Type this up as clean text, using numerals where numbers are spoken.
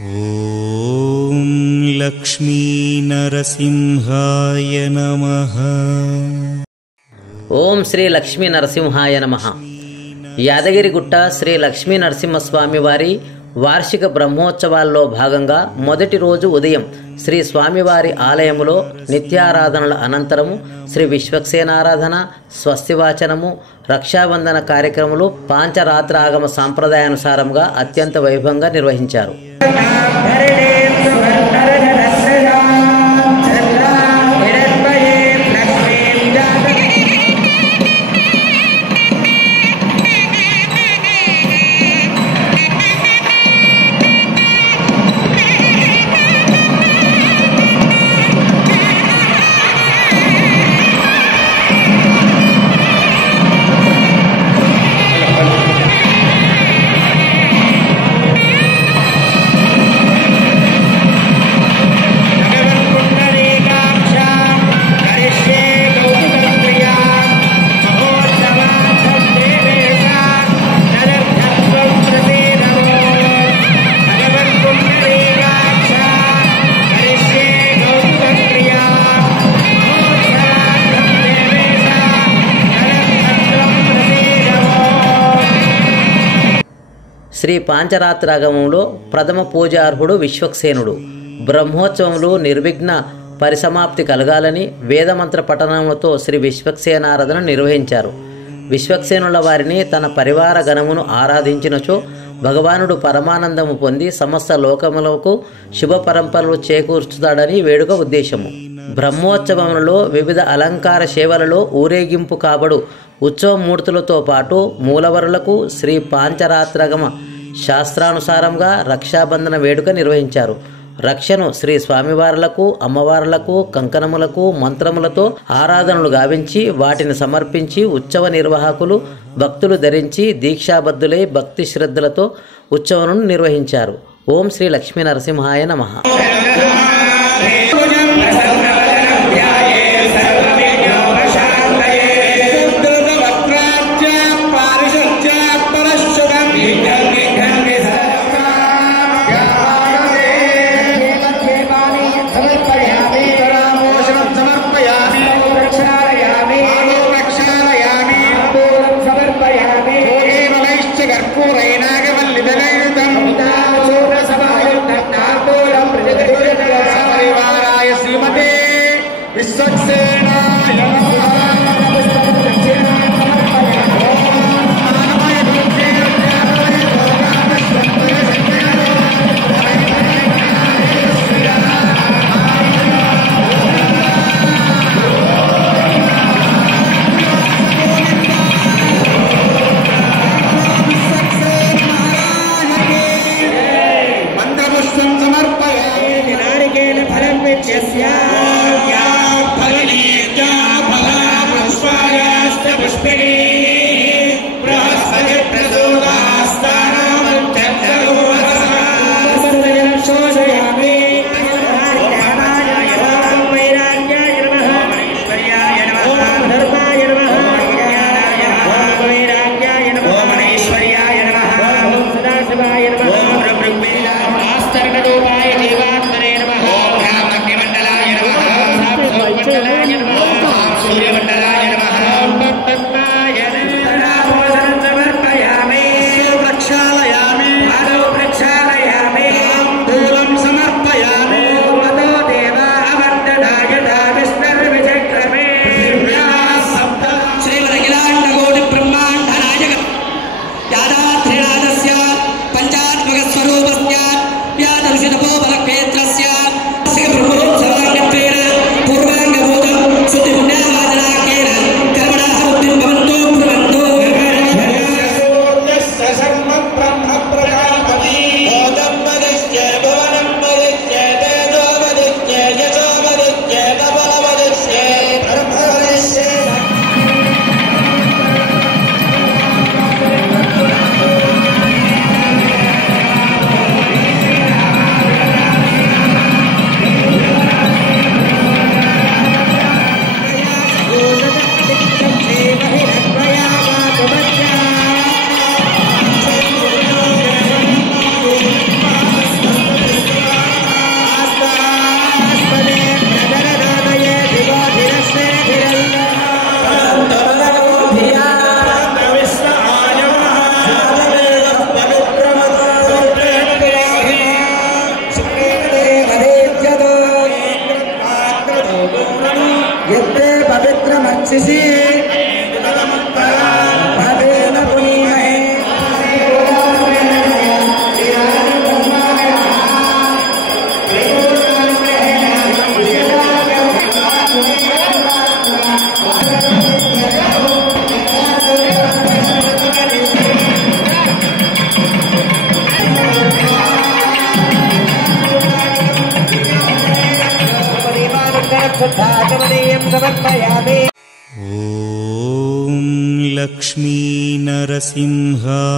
ఓం లక్ష్మీ నరసింహాయ నమః. ఓం శ్రీ లక్ష్మీ నరసింహాయ నమః. యాదగిరిగుట్ట శ్రీ లక్ష్మీ నరసింహస్వామి వారి వార్షిక బ్రహ్మోత్సవాల్లో భాగంగా మొదటి రోజు ఉదయం శ్రీ స్వామివారి ఆలయములో నిత్యారాధనల అనంతరము శ్రీ విశ్వక్సేనారాధన, స్వస్తివాచనము, రక్షాబంధన కార్యక్రమాలు పాంచరాత్ర ఆగమ సాంప్రదాయానుసారంగా అత్యంత వైభవంగా నిర్వహించారు. శ్రీ పాంచరాత్రాగమంలో ప్రథమ పూజార్హుడు విశ్వక్సేనుడు. బ్రహ్మోత్సవములు నిర్విఘ్న పరిసమాప్తి కలగాలని వేదమంత్ర పఠనములతో శ్రీ విశ్వక్సేనారాధన నిర్వహించారు. విశ్వక్సేనుల వారిని తన పరివార గణమును ఆరాధించినచో భగవానుడు పరమానందము పొంది సమస్త లోకములకు శుభ పరంపరలు చేకూర్చుతాడని వేడుక ఉద్దేశము. బ్రహ్మోత్సవములలో వివిధ అలంకార సేవలలో ఊరేగింపు కాబడు ఉత్సవమూర్తులతో పాటు మూలవరులకు శ్రీ పాంచరాత్రగమ శాస్త్రానుసారంగా రక్షాబంధన వేడుక నిర్వహించారు. రక్షను శ్రీ స్వామివార్లకు, అమ్మవార్లకు, కంకణములకు మంత్రములతో ఆరాధనలు గావించి వాటిని సమర్పించి ఉత్సవ నిర్వాహకులు భక్తులు ధరించి దీక్షాబద్ధులై భక్తి శ్రద్ధలతో ఉత్సవమును నిర్వహించారు. ఓం శ్రీ లక్ష్మీ నరసింహాయ నమః. कर्पूरैनागवल्लिदलयुतं शिशि भवेन पुनीमहे ॐ लक्ष्मी नरसिंहाय